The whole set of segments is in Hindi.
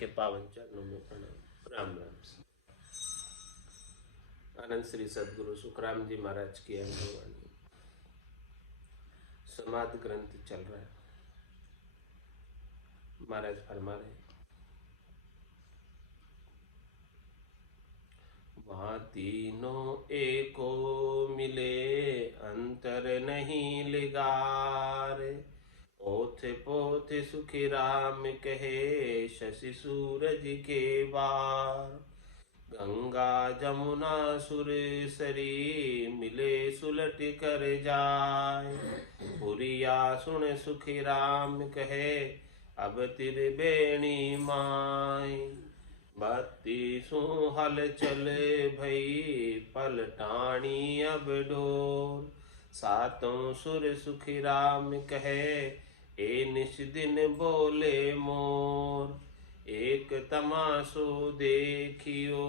के पावन चरणों में प्रणाम। राम राम। आनंद श्री सदगुरु सुखराम जी महाराज की अनुभवाणी समाधि ग्रंथ चल रहा है। महाराज फरमा रहे, वहाँ तीनों एको मिले अंतर नहीं लिगार। ओथे पोथे सुखी राम कहे शशि सूरज के बार। गंगा जमुना सुरेसरी मिले सुलट कर जाय। पुरिया सुन सुखी राम कहे अब तिर बेणी माय। बत्ती सुहल चले भई पलटानी अब ढोल। सातों सुर सुखी राम कहे ए निश दिन बोले मोर। एक तमाशो देखियो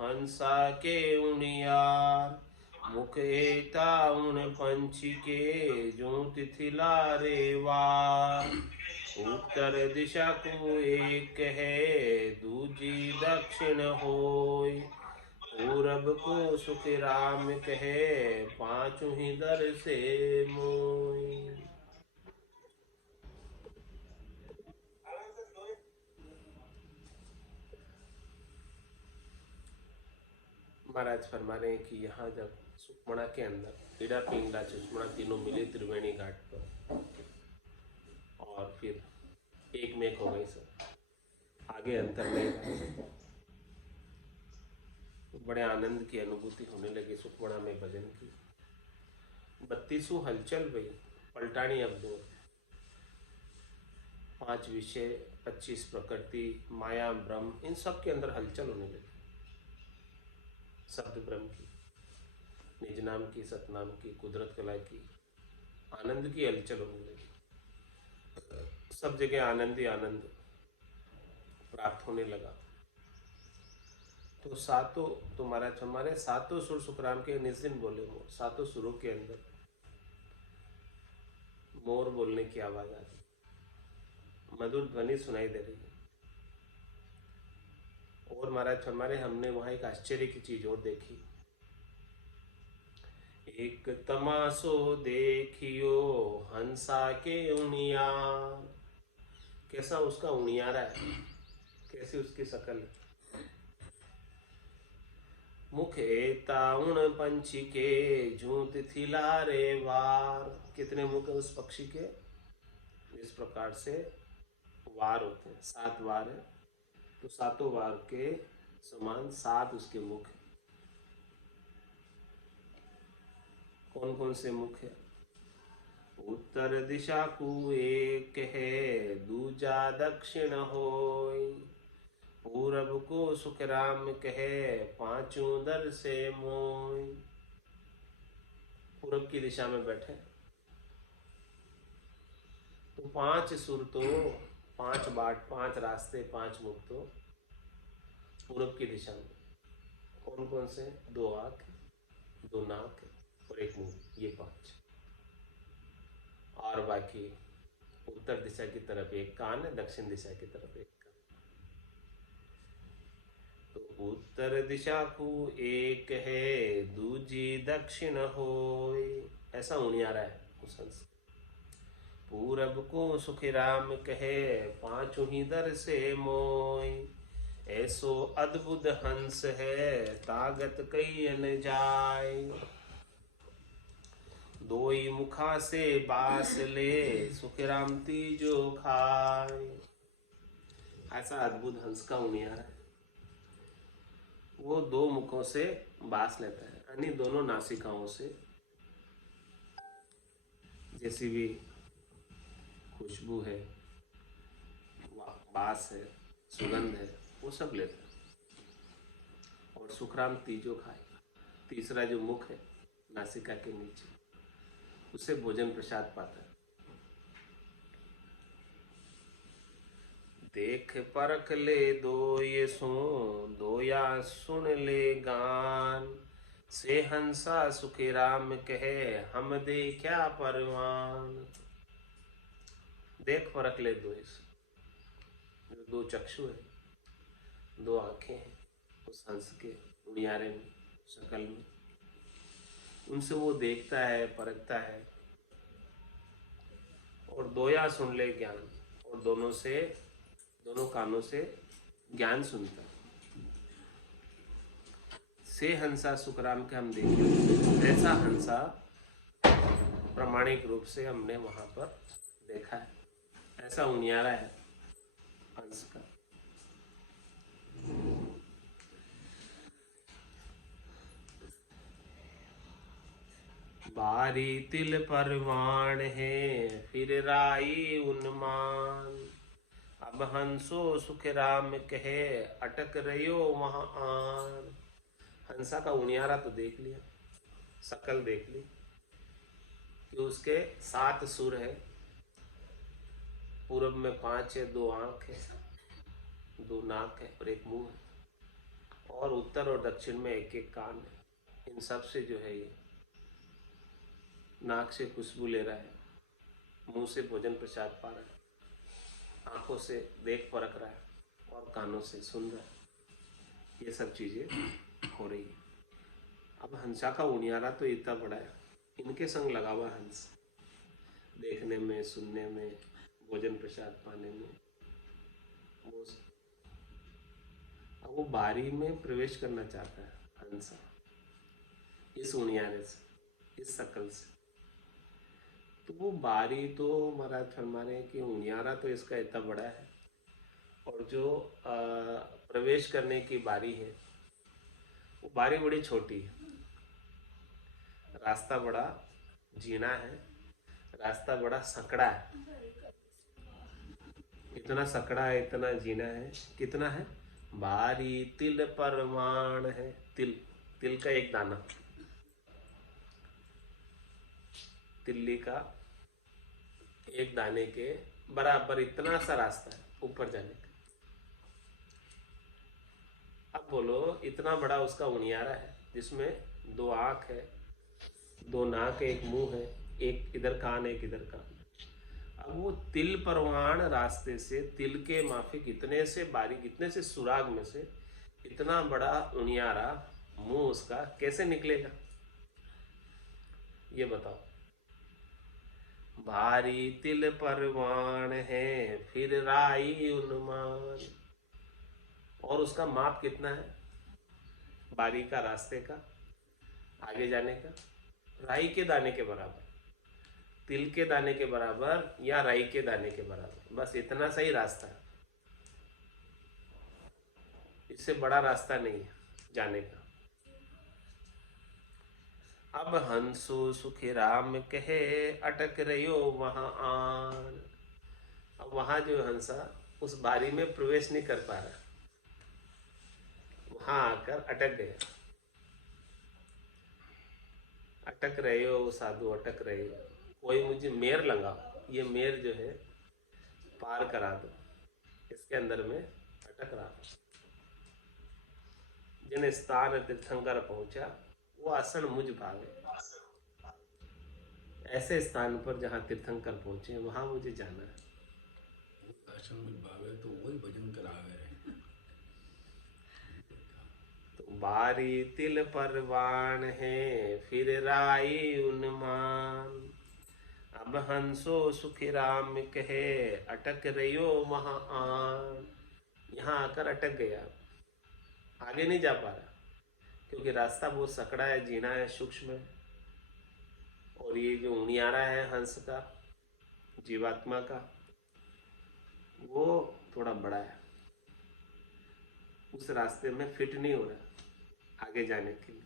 हंसा के उनियार। मुख एता उन पंछी के जो तिथिलारे वार। उत्तर दिशा को एक है दूजी दक्षिण होय। पूरब को सुख राम कहे पांचों ही दर से मोय। महाराज फरमा रहे हैं कि यहाँ जब सुखमणा के अंदर इड़ा पिंगला चुचमणा तीनों मिले त्रिवेणी घाट पर और फिर एक में हो गई सब, आगे अंतर नहीं रहा। तो बड़े आनंद की अनुभूति होने लगी सुखमणा में भजन की। 32 हलचल भई पलटानी अब दो। 5 विषय 25 प्रकृति माया ब्रह्म इन सब के अंदर हलचल होने लगी। शब्द ब्रह्म की, निज नाम की, सतनाम की, कुदरत कला की, आनंद की हलचल होने लगी। सब जगह आनंद ही आनंद प्राप्त होने लगा। तो सातों तो महाराज हमारे सातों सुर सुखराम के निज दिन बोले मोर। सातों सुरों के अंदर मोर बोलने की आवाज आ रही, मधुर ध्वनि सुनाई दे रही है। और महाराज हमारे हमने वहां एक आश्चर्य की चीज और देखी। एक तमाशो देखियो हंसा के उनियार। कैसा उसका उनियारा है, कैसी उसकी शकल है। मुख एताउन पंछी के झूठ थिलारे वार। कितने मुख है उस पक्षी के? इस प्रकार से वार होते हैं, 7 वार है। तो सातों वार के समान 7 उसके मुख है। कौन कौन से मुख है? उत्तर दिशा को एक है दूजा दक्षिण होय। पूरब को सुख राम कहे पांचों दर से मोय। पूरब की दिशा में बैठे तो 5 सुर तो 5 बाट 5 रास्ते 5 मुख तो पूरब की दिशा में। कौन कौन से? 2 आंख, 2 नाक और 1 मुंह, ये 5। और बाकी उत्तर दिशा की तरफ 1 कान है, दक्षिण दिशा की तरफ 1 कान। तो उत्तर दिशा को एक है दूजी दक्षिण होय। ऐसा उनियारा है उस हंस। पूरब को सुख राम कहे पांचों ही दर से मोय। ऐसो अद्भुत हंस है तागत कई न जाय। 2 ही मुखा से बास ले सुख राम तीजो खाय। ऐसा अद्भुत हंस का उनियारा है। वो 2 मुखों से बास लेता है, यानी दोनों नासिकाओं से जैसी भी खुशबू है, बास है, सुगंध है, वो सब लेता है। और सुखराम तीजो खाएगा। तीसरा जो मुख है नासिका के नीचे, उससे भोजन प्रसाद पाता है। देख परख ले दो ये सो दो या सुन ले गान। से हंसा सुखी राम कहे हम देखा परवान। देख परख ले 2 जो 2 चक्षु है, दो आंखें हैं उस हंस के उनियारे में, शक्ल में। उनसे वो देखता है, परखता है, और दोया सुन ले ज्ञान, और दोनों कानों से ज्ञान सुनता है। से हंसा सुखराम के हम देखें, ऐसा हंसा प्रामाणिक रूप से हमने वहां पर देखा है। ऐसा उनियारा है हंस का। बारी तिल परवान है, फिर राई उन्मान। अब हंसो सुख राम कहे, अटक रहियो वहां आन। हंसा का उनियारा तो देख लिया, शकल देख ली कि उसके 7 सुर है, पूरब में 5 है, 2 आंख है, 2 नाक है और 1 मुंह है, और उत्तर और दक्षिण में 1-1 कान है। इन सब से जो है ये नाक से खुशबू ले रहा है, मुंह से भोजन प्रसाद पा रहा है, आंखों से देख परख रहा है, और कानों से सुन रहा है। ये सब चीज़ें हो रही है। अब हंसा का उनियारा तो इतना बड़ा है, इनके संग लगा हुआ हंस, देखने में, सुनने में, भोजन प्रसाद पाने में। अब वो बारी में प्रवेश करना चाहता है हंसा, इस उनियारे से, इस शकल से। तो वो बारी तो महाराज फरमा रहे हैं कि उनियारा तो इसका इतना बड़ा है, और जो प्रवेश करने की बारी है वो बारी बड़ी छोटी है। रास्ता बड़ा जीना है, रास्ता बड़ा सकड़ा है, इतना सकड़ा है, इतना जीना है। कितना है? बारी तिल परमाण है। तिल, तिल का एक दाना, तिल्ली का एक दाने के बराबर इतना सा रास्ता है ऊपर जाने का। अब बोलो, इतना बड़ा उसका उनियारा है जिसमें 2 आंख है, 2 नाक है, 1 मुंह है, एक इधर कान, एक इधर कान। अब वो तिल परवान रास्ते से, तिल के माफिक इतने से बारीक, इतने से सुराग में से इतना बड़ा उनियारा मुंह उसका कैसे निकलेगा, ये बताओ। भारी तिल परवान है, फिर राई उन्मान। और उसका माप कितना है बारी का, रास्ते का, आगे जाने का? राई के दाने के बराबर, तिल के दाने के बराबर, या राई के दाने के बराबर, बस इतना सही रास्ता है। इससे बड़ा रास्ता नहीं है जाने का। अब हंसो सुखी राम कहे, अटक रहियो वहां आन। अब वहां जो हंसा उस बारी में प्रवेश नहीं कर पा रहा, वहां आकर अटक गया। अटक रहे हो साधु, अटक रहे हो, कोई मुझे मेर लगाओ, ये मेर जो है पार करा दो, इसके अंदर में अटक रहा। जिन स्थान तीर्थंकर पहुंचा, वो आसन मुझ भावे। ऐसे स्थान पर जहाँ तीर्थंकर पहुंचे वहां मुझे जाना है। आसन मुझ भावे तो वही भजन करावे। तो बारी तिल परवान है, फिर राई उन्मान। अब हंसो सुखी राम कहे, अटक रहियो वहां आन। यहाँ आकर अटक गया, आगे नहीं जा पा रहा, क्योंकि रास्ता बहुत सकड़ा है, जीना है, सूक्ष्म है। और ये जो उनियारा है हंस का, जीवात्मा का, वो थोड़ा बड़ा है, उस रास्ते में फिट नहीं हो रहा आगे जाने के लिए।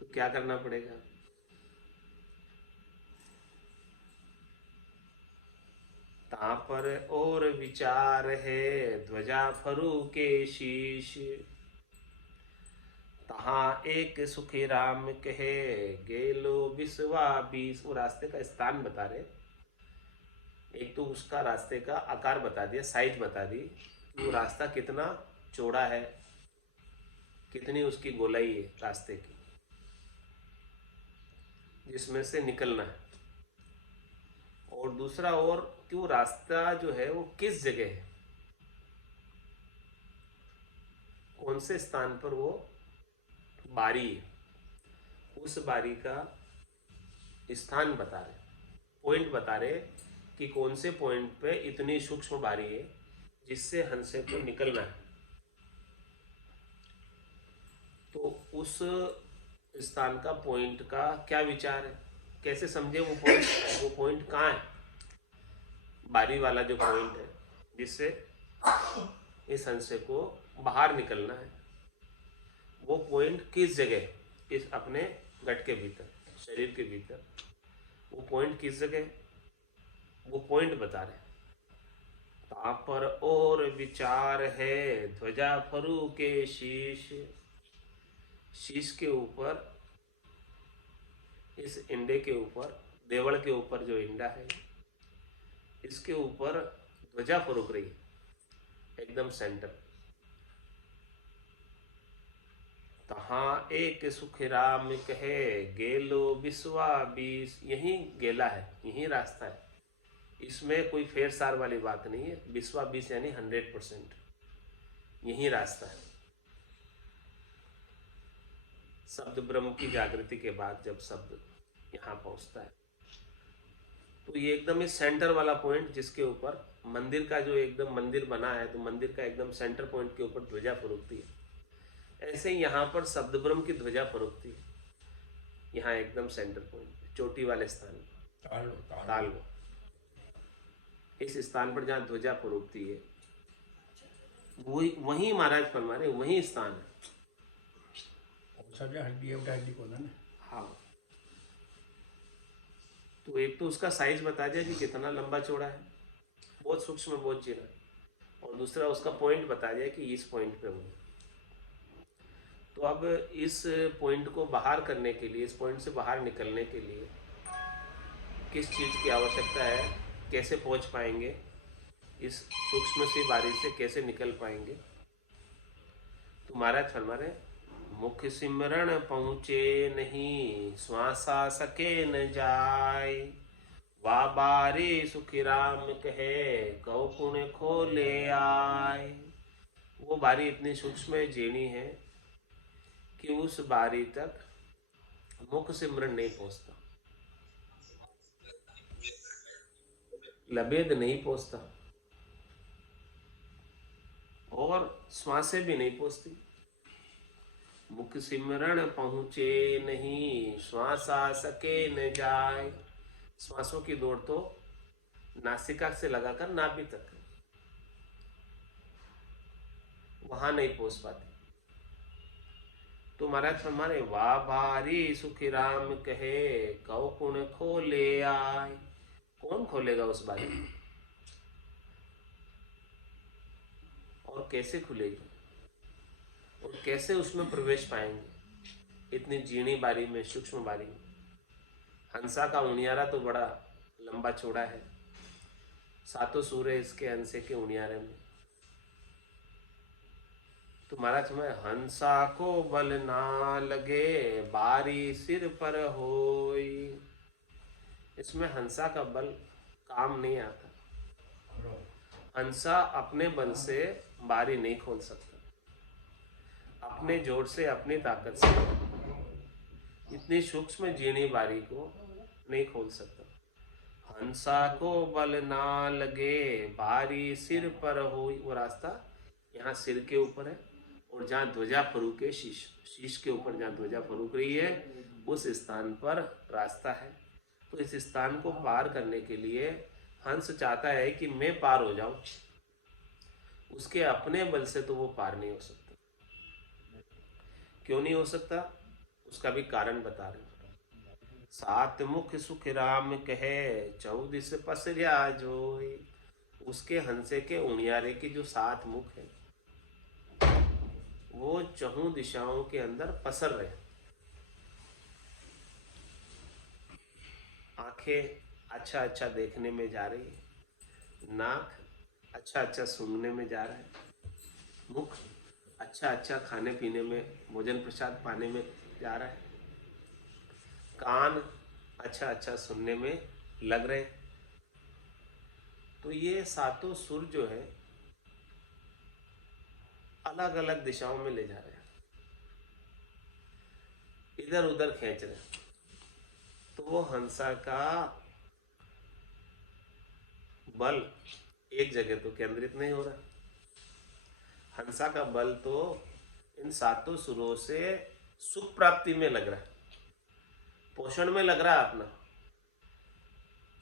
तो क्या करना पड़ेगा? ता पर और विचार है, ध्वजा फरू के शीश। तहाँ एक सुखी राम कहे, गेलो बिस्वा 20। वो रास्ते का स्थान बता रहे, एक तो उसका रास्ते का आकार बता दिया, साइज बता दी कि वो रास्ता कितना चौड़ा है, कितनी उसकी गोलाई है रास्ते की जिसमें से निकलना है। और दूसरा और कि वो रास्ता जो है वो किस जगह है, कौन से स्थान पर वो बारी है, उस बारी का स्थान बता रहे, पॉइंट बता रहे कि कौन से पॉइंट पे इतनी सूक्ष्म बारी है जिससे हंसे को निकलना है। तो उस स्थान का पॉइंट का क्या विचार है, कैसे समझे वो पॉइंट कहाँ है, बारी वाला जो पॉइंट है जिससे इस हंसे को बाहर निकलना है, वो पॉइंट किस जगह, इस अपने गट के भीतर, शरीर के भीतर, वो पॉइंट किस जगह, वो पॉइंट बता रहे। तापर और विचार है ध्वजा फरु के शीश, शीश के ऊपर, इस इंडे के ऊपर, देवल के ऊपर जो इंडा है इसके ऊपर ध्वजा फरुक रही है एकदम सेंटर। तहाँ एक सुख राम कहे गेलो बिस्वा बीस, यही गेला है, यही रास्ता है, इसमें कोई फेर सार वाली बात नहीं है। बिस्वा बीस यानी 100%, यही रास्ता है। शब्द ब्रह्म की जागृति के बाद जब शब्द यहाँ पहुँचता है तो ये एकदम इस सेंटर वाला पॉइंट जिसके ऊपर मंदिर का, जो एकदम मंदिर बना है तो मंदिर का एकदम सेंटर पॉइंट के ऊपर ध्वजा फरुकती है, ऐसे ही यहाँ पर शब्द ब्रह्म की ध्वजा फरुकती है, यहाँ एकदम सेंटर पॉइंट, चोटी वाले स्थान, ताल वो, इस स्थान पर जहाँ ध्वजा फरुकती है वही, वही महाराज फरमा रहे, वही स्थान है। हड्डी को ना, हाँ, तो एक तो उसका साइज बता दिया कि कितना लंबा चौड़ा है, बहुत सूक्ष्म, बहुत जीरा, और दूसरा उसका पॉइंट बता दिया कि इस पॉइंट पे हूँ। तो अब इस पॉइंट को बाहर करने के लिए, इस पॉइंट से बाहर निकलने के लिए किस चीज़ की आवश्यकता है, कैसे पहुँच पाएंगे, इस सूक्ष्म सी बारी से कैसे निकल पाएंगे। तो महाराज फरमा रहे, मुख सिमरण पहुँचे नहीं श्वासा सके न जाय, वा बारी सुखी राम कहे कौ पुण्य खोले आए। वो बारी इतनी सूक्ष्म जीणी है कि उस बारी तक मुख सिमरण नहीं पहुँचता, लबेद नहीं पहुँचता, और श्वासें भी नहीं पहुँचती। मुख सिमरण पहुँचे नहीं श्वासा सके न जाए, श्वासों की दौड़ तो नासिका से लगाकर नाभि तक, वहां नहीं पहुंच पाती। तो महाराज फरमाने, वाह भारी सुखी राम कहे कौ कुण खोले आए। कौन खोलेगा उस बारी, और कैसे खुलेगी, और कैसे उसमें प्रवेश पाएंगे इतनी जीणी बारी में, सूक्ष्म बारी में। हंसा का उनियारा तो बड़ा लंबा चौड़ा है, सातों सूर्य इसके हंसे के उनियारे में। तो महाराज में हंसा को बल ना लगे बारी सिर पर होई, इसमें हंसा का बल काम नहीं आता। हंसा अपने बल से बारी नहीं खोल सकता, अपने जोर से, अपनी ताकत से इतनी सूक्ष्म जीणी बारी को नहीं खोल सकता। हंसा को बल ना लगे बारी सिर पर होई, वो रास्ता यहाँ सिर के ऊपर है, और जहाँ ध्वजा फरूक है, शीश के ऊपर जहाँ ध्वजा फरूक रही है उस स्थान पर रास्ता है। तो इस स्थान को पार करने के लिए हंस चाहता है कि मैं पार हो जाऊं, उसके अपने बल से तो वो पार नहीं हो सकता। क्यों नहीं हो सकता, उसका भी कारण बता रहे। सात मुख सुख राम कहे 14 पसरिया जोई, उसके हंसे के उनियारे की जो 7 मुख है वो चहुं दिशाओं के अंदर पसर रहे। आंखें अच्छा अच्छा देखने में जा रही है, नाक अच्छा अच्छा सूंघने में जा रहा है, मुख अच्छा अच्छा खाने पीने में, भोजन प्रसाद पाने में जा रहा है, कान अच्छा अच्छा सुनने में लग रहे। तो ये सातों सुर जो है अलग अलग दिशाओं में ले जा रहे हैं, इधर उधर खींच रहे हैं। तो वो हंसा का बल एक जगह तो केंद्रित नहीं हो रहा। हंसा का बल तो इन सातों सुरों से सुख प्राप्ति में लग रहा है, पोषण में लग रहा है, अपना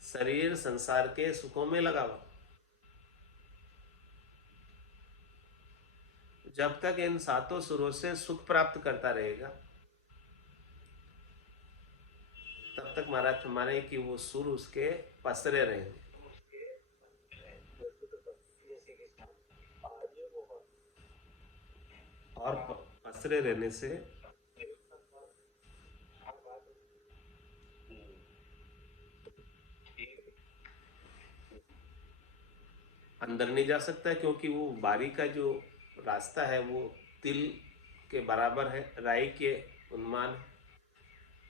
शरीर संसार के सुखों में लगा हुआ। जब तक इन सातों सुरों से सुख प्राप्त करता रहेगा तब तक महाराज हमारे कि वो सुर उसके पसरे रहेंगे। और पसरे रहने से अंदर नहीं जा सकता है, क्योंकि वो बारी का जो रास्ता है वो तिल के बराबर है, राई के उन्मान है,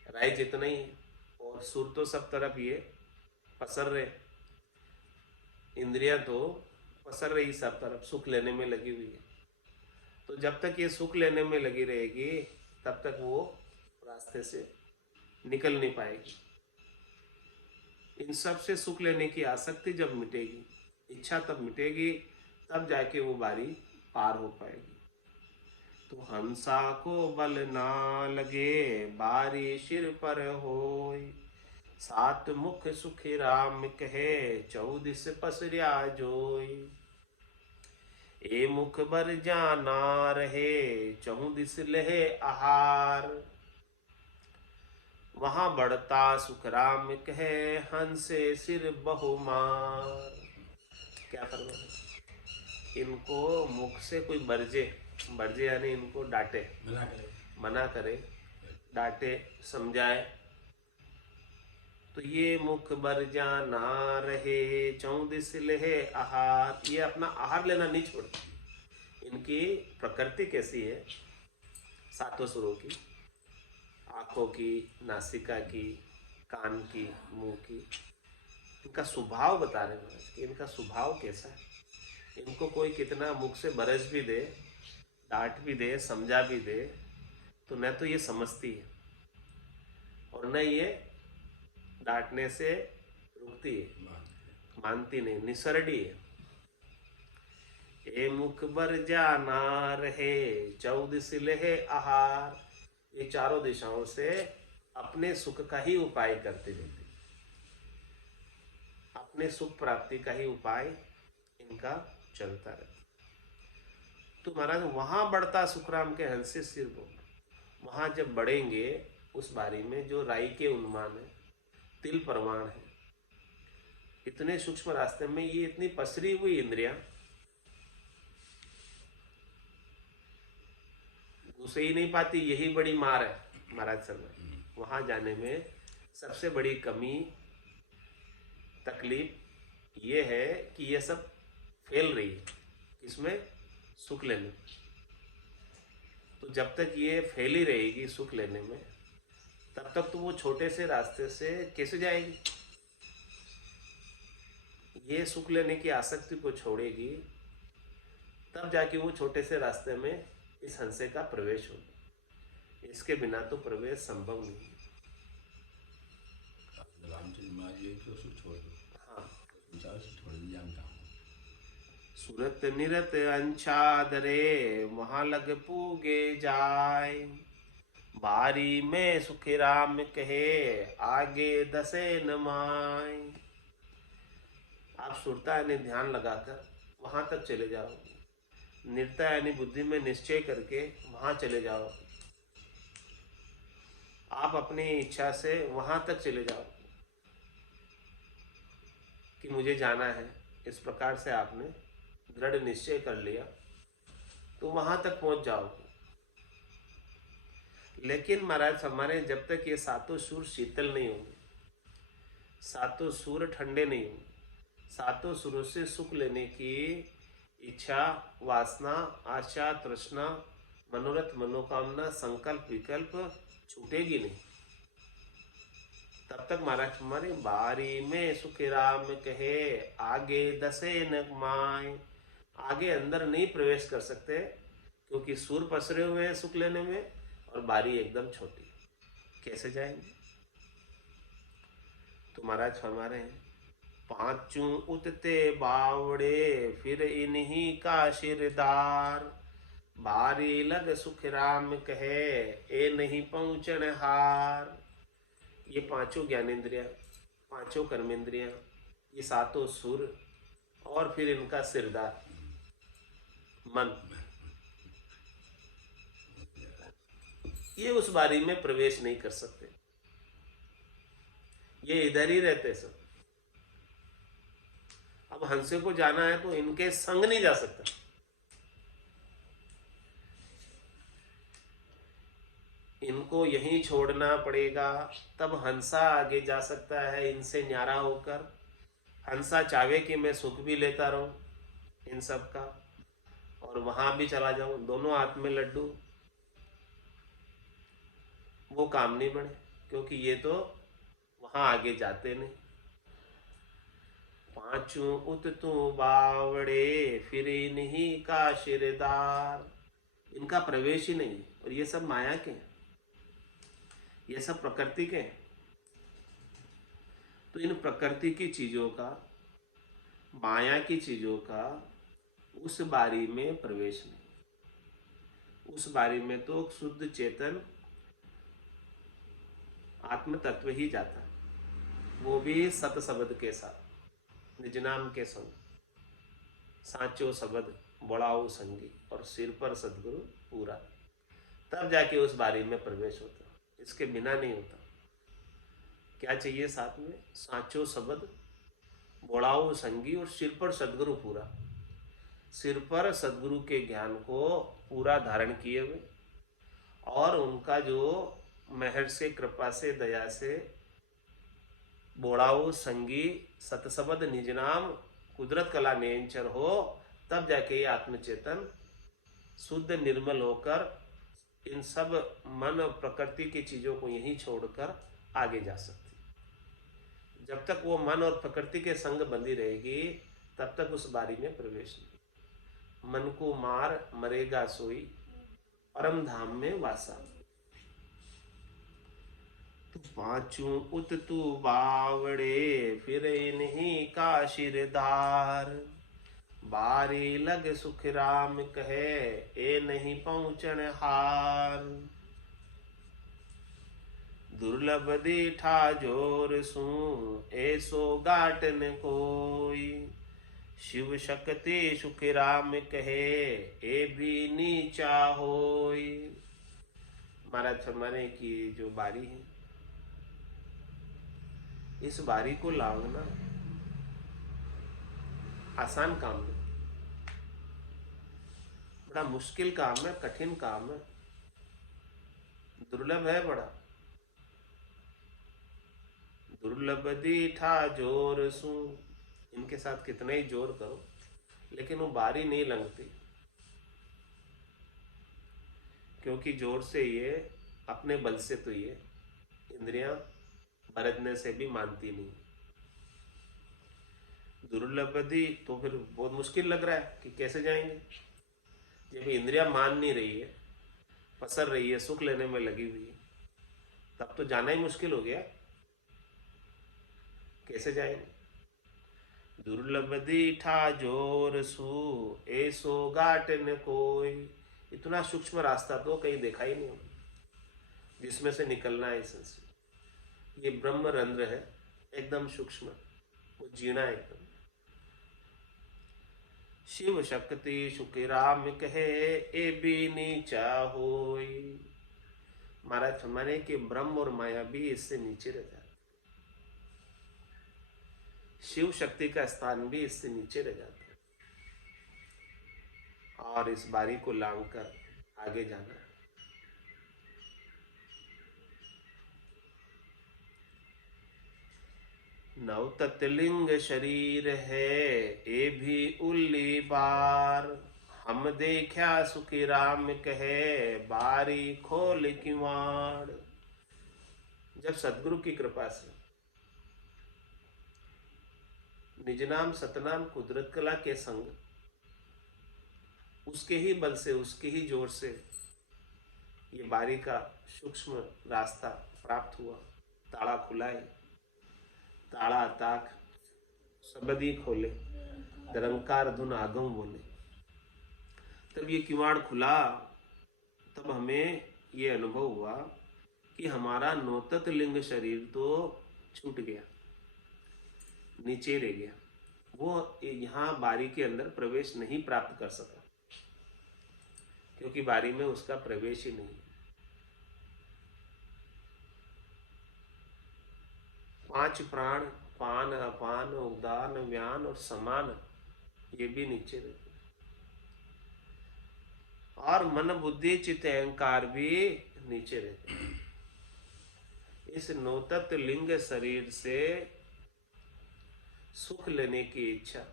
राई जितना ही है। और सुर तो सब तरफ ये पसर रहे, इंद्रियां तो पसर रही सब तरफ, सुख लेने में लगी हुई है। तो जब तक ये सुख लेने में लगी रहेगी तब तक वो रास्ते से निकल नहीं पाएगी। इन सब से सुख लेने की आसक्ति जब मिटेगी, इच्छा तब मिटेगी, तब जाके वो बारी पार हो पाएगी। तो हंसा को बल ना लगे बारी सिर पर होय, सात मुख सुखी राम कहे 14 पसरिया जोय। ए मुख बर जाना रहे 14 लहे आहार, वहां बढ़ता सुख राम कहे हंसे सिर बहुमार। क्या करना है? इनको मुख से कोई बरजे, बरजे यानी इनको डांटे, मना करे, डांटे, समझाए। तो ये मुख बर जाना रहे 14 लहे आहार, ये अपना आहार लेना नहीं छोड़ते। इनकी प्रकृति कैसी है? सातों सुरों की, आंखों की, नासिका की, कान की, मुंह की, इनका स्वभाव बता रहे हैं कि इनका स्वभाव कैसा है। इनको कोई कितना मुख से बरस भी दे, डांट भी दे, समझा भी दे, तो न तो ये समझती है और न ये डांटने से रुकती है, मानती नहीं, निसरडी है। ए मुख बर जाना रहे 14 लहे आहार, ये चारों दिशाओं से अपने सुख का ही उपाय करते रहते, अपने सुख प्राप्ति का ही उपाय इनका चलता रहता। तो महाराज वहां बढ़ता सुखराम के हंसे सिर बोल, वहां जब बढ़ेंगे उस बारी में जो राई के उन्मान है, तिल परमाण है, इतने सूक्ष्म रास्ते में ये इतनी पसरी हुई इंद्रियां घुस ही नहीं पाती, यही बड़ी मार है महाराज समय। वहां जाने में सबसे बड़ी कमी, तकलीफ ये है कि ये सब फैल रही है, इसमें सुख लेने। तो जब तक ये फैली रहेगी सुख लेने में, तब तक तो वो छोटे से रास्ते से कैसे जाएगी? ये सुख लेने की आसक्ति को छोड़ेगी तब जाके वो छोटे से रास्ते में इस हंसे का प्रवेश होगा, इसके बिना तो प्रवेश संभव नहीं है। हाँ, सूरत निरत अंछादरे वहां लग पूगे जाय, बारी में सुखी राम कहे आगे दसे नमाय। आप सुरता यानी ध्यान लगाकर वहां तक चले जाओ, निरता यानी बुद्धि में निश्चय करके वहां चले जाओ, आप अपनी इच्छा से वहां तक चले जाओ कि मुझे जाना है, इस प्रकार से आपने दृढ़ निश्चय कर लिया तो वहां तक पहुंच जाओगे। लेकिन महाराज हमारे जब तक ये सातों सूर शीतल नहीं होंगे, सातों सूर ठंडे नहीं होंगे, सातों सुरों से सुख लेने की इच्छा, वासना, आशा, तृष्णा, मनोरथ, मनोकामना, संकल्प, विकल्प छूटेगी नहीं, तब तक महाराज हमारे बारी में सुखी राम कहे आगे दसे न माय, आगे अंदर नहीं प्रवेश कर सकते क्योंकि सुर पसरे हुए हैं सुख लेने में और बारी एकदम छोटी। कैसे जाएंगे? तो महाराज फरमा रहे हैं, पांचू उतते बावड़े फिर इन्हीं का शिरदार, बारी लग सुख राम कहे ए नहीं पहुंचन हार। ये पांचों ज्ञानेंद्रियां, पांचों कर्मेंद्रियां, ये सातों सुर और फिर इनका सिरदार मन, ये उस बारी में प्रवेश नहीं कर सकते। ये इधर ही रहते सब। अब हंसे को जाना है तो इनके संग नहीं जा सकता। इनको यहीं छोड़ना पड़ेगा, तब हंसा आगे जा सकता है इनसे न्यारा होकर। हंसा चाहे कि मैं सुख भी लेता रहूं इन सब का और वहां भी चला जाऊं, दोनों हाथ में लड्डू, वो काम नहीं बने, क्योंकि ये तो वहां आगे जाते नहीं। पांचू उत तू बावड़े फिर नहीं का शिरदार, इनका प्रवेश ही नहीं। और ये सब माया के हैं, ये सब प्रकृति के हैं। तो इन प्रकृति की चीजों का, माया की चीजों का उस बारी में प्रवेश नहीं। उस बारी में तो शुद्ध चेतन आत्म तत्व ही जाता है, वो भी सत शब्द के साथ, निज नाम के संग, साचो शब्द बड़ाओ संगी और सिर पर सदगुरु पूरा, तब जाके उस बारी में प्रवेश होता। इसके बिना नहीं होता। क्या चाहिए साथ में? साचो शब्द बोड़ाओ संगी और सिर पर सदगुरु पूरा। सिर पर सदगुरु के ज्ञान को पूरा धारण किए हुए और उनका जो मेहर से, कृपा से, दया से बोड़ाओ संगी सतशब्द निज नाम कुदरत कला नेंचर हो, तब जाके ये आत्मचेतन शुद्ध निर्मल होकर इन सब मन और प्रकृति की चीजों को यहीं छोड़कर आगे जा सकती। जब तक वो मन और प्रकृति के संग बंधी रहेगी तब तक उस बारी में प्रवेश नहीं। मन को मार मरेगा सोई, परम धाम में वासा। तो पांचू उत तू बावड़े फिर इन्हीं का शिरदार, बारी लग सुख राम कहे ए नहीं पहुंचन हार। दुर्लभ दीठा जोर सू ऐसो गाटन कोई, शिव शक्ति सुख राम कहे ए भी नीचा होई। महाराज फरमाने की जो बारी है, इस बारी को लांघना आसान काम नहीं, बड़ा मुश्किल काम है, कठिन काम है, दुर्लभ है बड़ा। दुर्लभ दीठा जोर सू, इनके साथ कितना ही जोर करो लेकिन वो बारी नहीं लंघती, क्योंकि जोर से ये अपने बल से तो ये इंद्रियां बरतने से भी मानती नहीं। दुर्लभ दी तो फिर बहुत मुश्किल लग रहा है कि कैसे जाएंगे, जब इंद्रियां मान नहीं रही है, पसर रही है, सुख लेने में लगी हुई है, तब तो जाना ही मुश्किल हो गया। कैसे जाएंगे? दुर्लभ दीठा जोर सू ऐसो गाटन कोई, इतना सूक्ष्म रास्ता तो कहीं देखा ही नहीं हमने जिसमें से निकलना है संसार। ये ब्रह्म रंध्र है, एकदम सूक्ष्म, वो जीना है एकदम। शिव शक्ति सुख राम कहे ए भी नीचा होई। महाराज फरमाने कि ब्रह्म और माया भी इससे नीचे रह जाते, शिव शक्ति का स्थान भी इससे नीचे रह जाता है। और इस बारी को लांघ कर आगे जाना है। नव तत्लिंग शरीर है ए भी उल्ली बार, हम देखा सुखी राम कहे बारी खोल किवाड़। जब सदगुरु की कृपा से निज नाम सतनाम कुदरत कला के संग उसके ही बल से, उसके ही जोर से ये बारी का सूक्ष्म रास्ता प्राप्त हुआ। ताड़ा खुलाए, ताड़ा ताक शब्दी खोले, निरंकार धुन आगम बोले। तब ये किवाड़ खुला, तब हमें ये अनुभव हुआ कि हमारा नौतत लिंग शरीर तो छूट गया, नीचे रह गया। वो यहाँ बारी के अंदर प्रवेश नहीं प्राप्त कर सका, क्योंकि बारी में उसका प्रवेश ही नहीं। पांच प्राण, पान, अपान, उदान, व्यान और समान, ये भी नीचे रहते, और मन बुद्धि चित्त अहंकार भी नीचे रहते। इस नौतत लिंग शरीर से सुख लेने की इच्छा,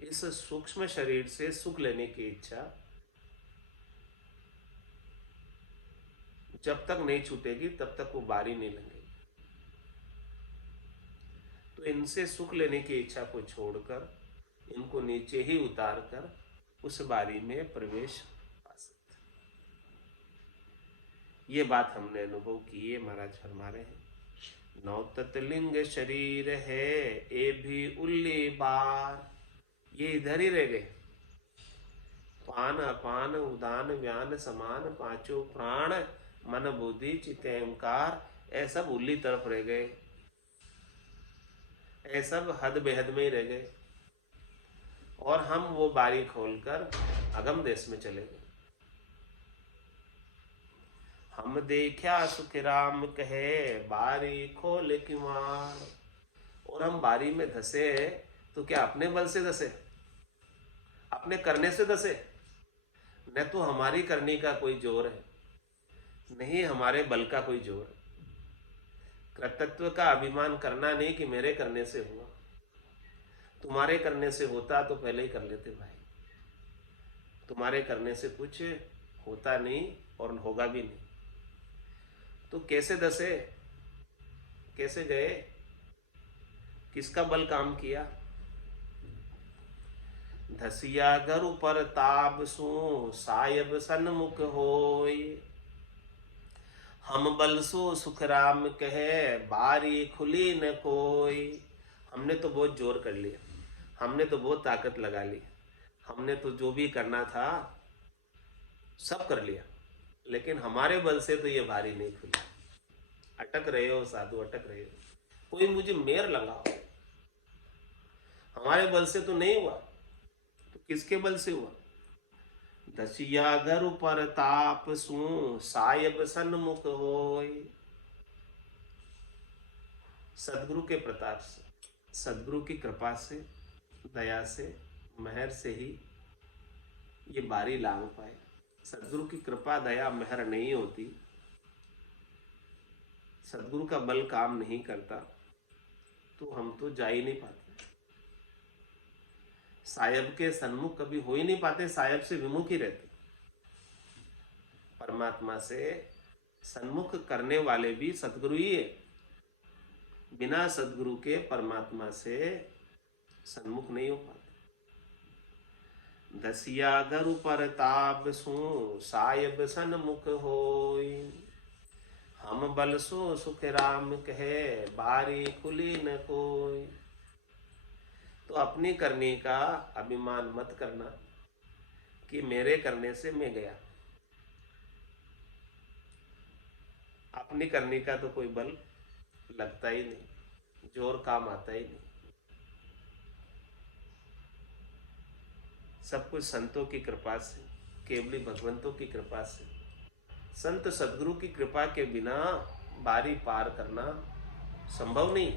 इस सूक्ष्म शरीर से सुख लेने की इच्छा जब तक नहीं छूटेगी तब तक वो बारी नहीं लगेगी। तो इनसे सुख लेने की इच्छा को छोड़कर, इनको नीचे ही उतार कर उस बारी में प्रवेश पा सकते। ये बात हमने अनुभव की है। महाराज फरमा रहे हैं, नौतत लिंग शरीर है ए भी उल्ली बार, ये इधर ही रह गए। पान, अपान, उदान, व्यान, समान, पांचों प्राण, मन बुद्धि चित्त अहंकार, ये सब उल्ली तरफ रह गए, ये सब हद बेहद में ही रह गए। और हम वो बारी खोलकर अगम देश में चले गए। हम देखा सुख राम कहे बारी खोल किवाड़, और हम बारी में धसे तो क्या अपने बल से धसे, अपने करने से धसे? न तो हमारी करने का कोई जोर है, नहीं हमारे बल का कोई जोर है। कृतत्व का अभिमान करना नहीं कि मेरे करने से हुआ, तुम्हारे करने से होता तो पहले ही कर लेते भाई। तुम्हारे करने से कुछ होता नहीं और होगा भी नहीं। तो कैसे धसे, कैसे गए, किसका बल काम किया? धसिया गरु पर ताप सु सायब सन्मुख होय, हम बल सो सुख राम कहे बारी खुली न कोई। हमने तो बहुत जोर कर लिया, हमने तो बहुत ताकत लगा ली, हमने तो जो भी करना था सब कर लिया, लेकिन हमारे बल से तो ये बारी नहीं खुली। अटक रहे हो साधु, अटक रहे हो। कोई मुझे मेर लगाओ, हमारे बल से तो नहीं हुआ, तो किसके बल से हुआ? दसिया घर पर ताप सु सायब सन्मुख होय। सदगुरु के प्रताप से, सदगुरु की कृपा से, दया से, मेहर से ही ये बारी लांग पाए। सदगुरु की कृपा दया मेहर नहीं होती, सदगुरु का बल काम नहीं करता, तो हम तो जा ही नहीं पाते। सायब के सन्मुख कभी हो ही नहीं पाते, सायब से विमुख ही रहते। परमात्मा से सन्मुख करने वाले भी सदगुरु ही है। बिना सदगुरु के परमात्मा से सन्मुख नहीं हो पाते। दसिया गरु पर ताप सु सायब सन्मुख होय, हम बल सो सुख राम कहे बारी खुली न कोई। तो अपनी करने का अभिमान मत करना कि मेरे करने से मैं गया। अपनी करने का तो कोई बल लगता ही नहीं, जोर काम आता ही नहीं। सब कुछ संतों की कृपा से, केवली भगवंतों की कृपा से। संत सदगुरु की कृपा के बिना बारी पार करना संभव नहीं।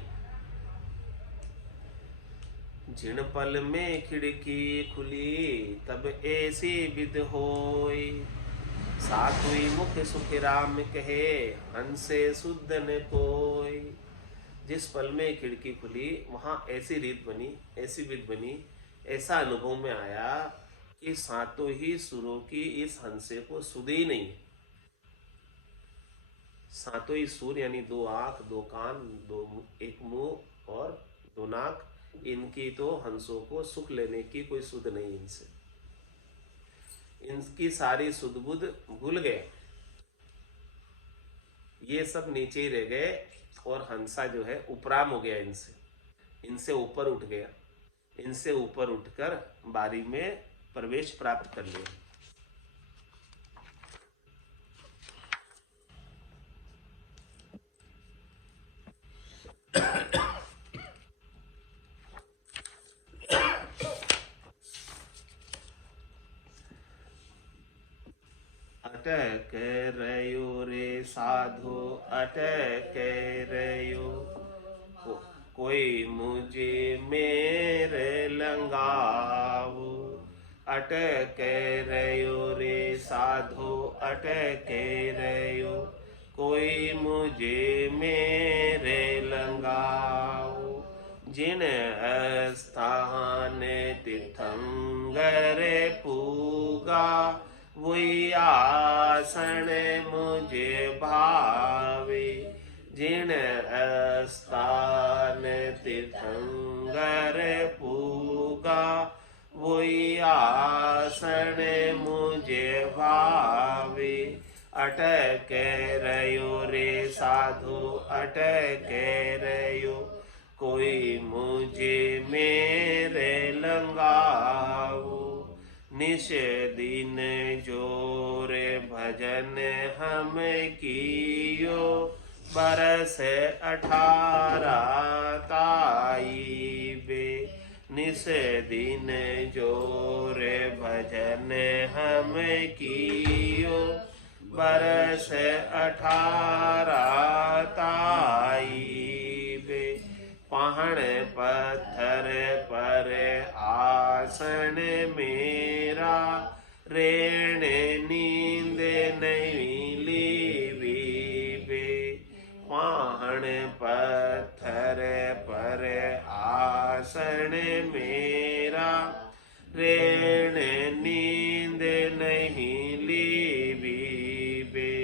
जिन पल में खिड़की खुली तब ऐसी विध होय, सातुई मुख सुख राम कहे हंसे शुद्ध न कोय। जिस पल में खिड़की खुली वहां ऐसी रीत बनी, ऐसी विध बनी, ऐसा अनुभव में आया कि सातों ही सुरों की इस हंसे को सुध ही नहीं। सातों ही सुर यानी दो आंख, दो कान, एक मुंह और दो नाक, इनकी तो हंसों को सुख लेने की कोई सुध नहीं इनसे, इनकी सारी सुध बुध भूल गए, ये सब नीचे ही रह गए और हंसा जो है उपराम हो गया इनसे, इनसे ऊपर उठ गया, इनसे ऊपर उठकर बारी में प्रवेश प्राप्त कर लिया। अटक रयो रे साधो अटक रयो, कोई मुझे मेरे लंगाओ। अटक रयो रे साधो अटक रयो, कोई मुझे मेरे लंगाओ। जिन स्थान तीर्थंकर पूगा, वही आसन मुझे भावे। जिन स्थान तीर्थंकर पूगा, वही आसन मुझे भावे। अटक रयो रे साधु अटक रयो, कोई मुझे मेरे लंगाओ। निश दिन जोर भजन हम कियो, बरस 18 ताई बे। निस दिन जोर भजन हम कियो, बरस 18 ताई बे। पहाड़ पत्थर पर आसन मेरा, रेण नींद नहीं लीवी बे। पहाड़ पत्थर पर आसन मेरा, रेण नींद नहीं लीवी बे।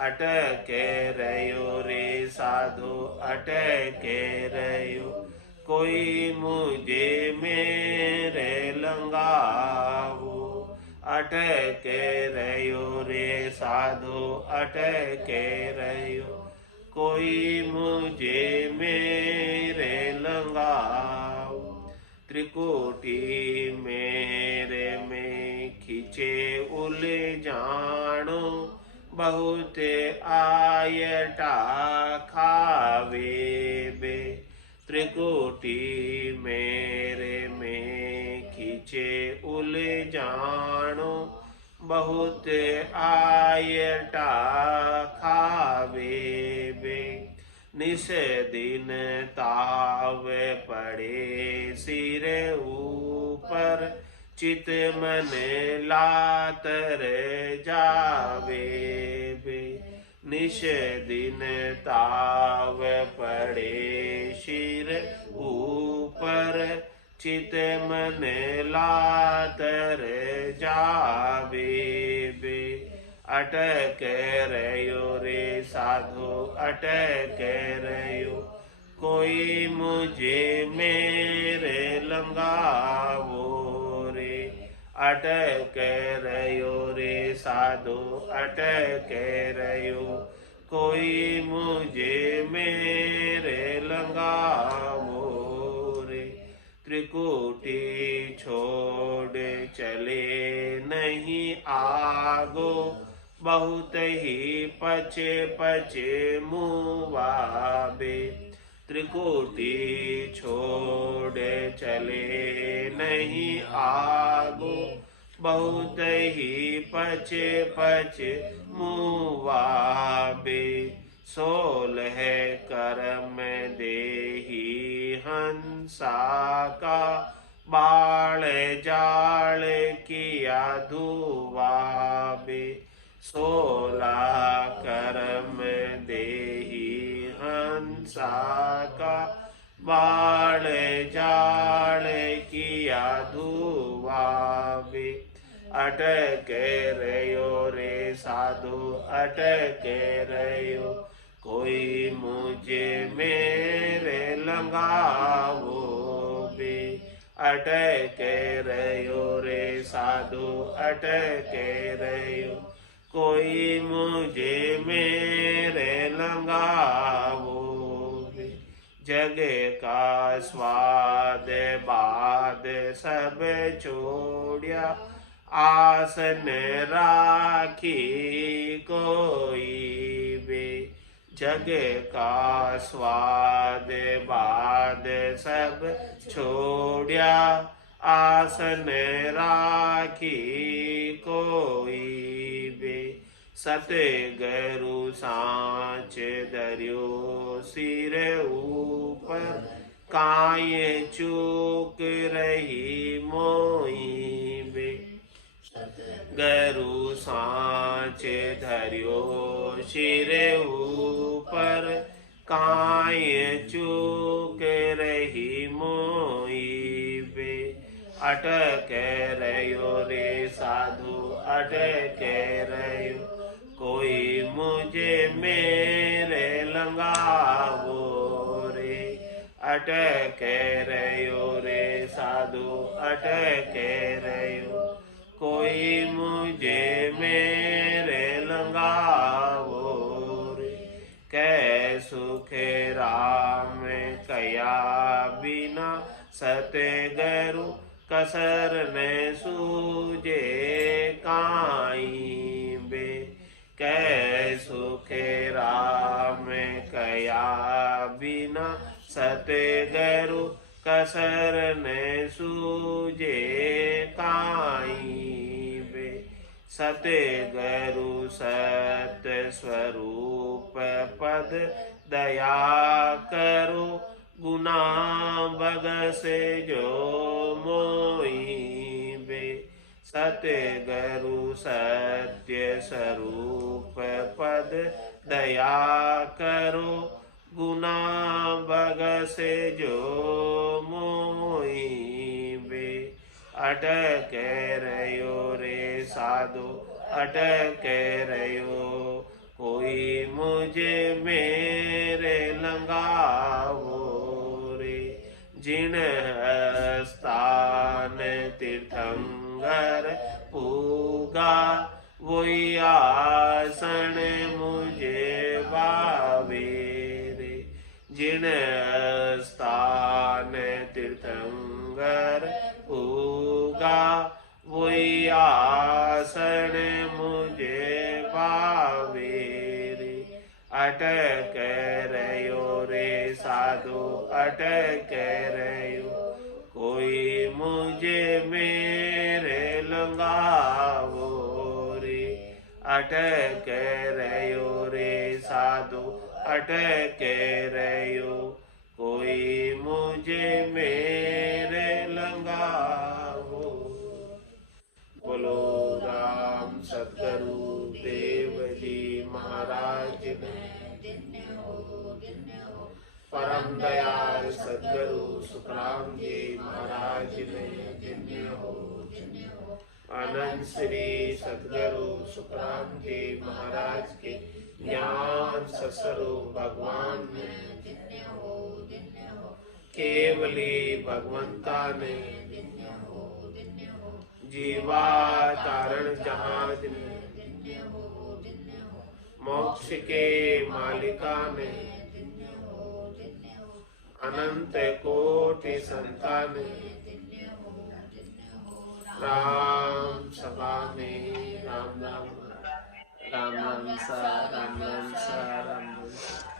अटक रयो रे साधो अटक रयो, कोई मुझे मेरे लंगाओ। अटक रयो रे साधो अटक रयो, कोई मुझे मेरे लंगाओ। त्रिकोटि मेरे में खींचे उलझाणो, बहुत आयटा खावे बे। त्रिकोटि मेरे में खींचे उलझाणो, बहुत आयटा खावे बे। निस दिन ताव पड़े सिर ऊपर, चित मन लातर जावे बे। निश दिन ताव पड़े सिर ऊपर, चित मन लातर जावे बे। अटक रयो रे साधो अटक रयो, कोई मुझे मेरे लंगावो रे। अटक रयो रे साधो अटक रयो, कोई मुझे मेरे लंगावो रे। त्रिकुटी छोड़ चले नहीं आगो, बहुत ही पचे पचे मुवाबे। त्रिकुटी छोड़ चले नहीं आगो, बहुत ही पचे पचे मुवाबे। 16 कर्म देही हंसा का, बाल जाल किया धुआबे। 16 कर्म देही हंसा का, बाल जाल किया धुआबे। अटक रयो रे साधु अटक रयो, कोई मुझे मेरे लंगावो अटके रहो रे साधु अटके रहो, कोई मुझे मेरे लंगावो रे। जग का स्वाद बाद सब छोड़िया, आसन राखी कोई बे। जग का स्वाद बाद सब छोड़िया, आसन राखी कोई बे। सतगुरु सांच धर्यो सिर ऊपर, काये चूक रही मोई बे। गुरु सांच धर्यो सिर ऊपर, काये चूक रही मोई बे। अटक रहो रे साधु अटक रहो, कोई मुझे मेरे लंगावो रे। अटक रहो रे साधु अटक रहो, कोई मुझे मेरे लंगावो रे। कै सुख राम कया बिना, सतगुरु कसर न सूझे काई बे। कै सुख राम कया बिना, सतगुरु कसर न सूझे काई बे। सतगुरु सत स्वरूप पद दया करो, गुना बगसे जो मोई बे। सतगुरु सत्य स्वरूप पद दया करो, गुना बगसे जो मोई बे। अटक रहो रे साधु अटक रहो, कोई मुझे मेरे लंगावो रे। जिन स्थान तीर्थंकर पूगा, वही आसन मुझे भावे रे। जिन स्थान तीर्थंकर पूगा, वही आसन मुझे भावे रे। अटक रहो रे साधु अटक रहो, कोई मुझे मेरे लंगावो रे। अटक रहो रे साधु अटक रहो, कोई मुझे मेरे लंगावो। बोलो राम सतगुरु देव जी महाराज ने, परम दयाल सतगुरु सुखराम जी महाराज ने, अनंत श्री सतगुरु सुखराम जी महाराज के ज्ञान सस्वरूप भगवान ने, केवली भगवंता ने, जीवा कारण जहाज ने, मोक्ष के मालिका ने, अनंत कोटि संतान, राम सभा में राम राम राम राम सा राम राम सा राम राम सा।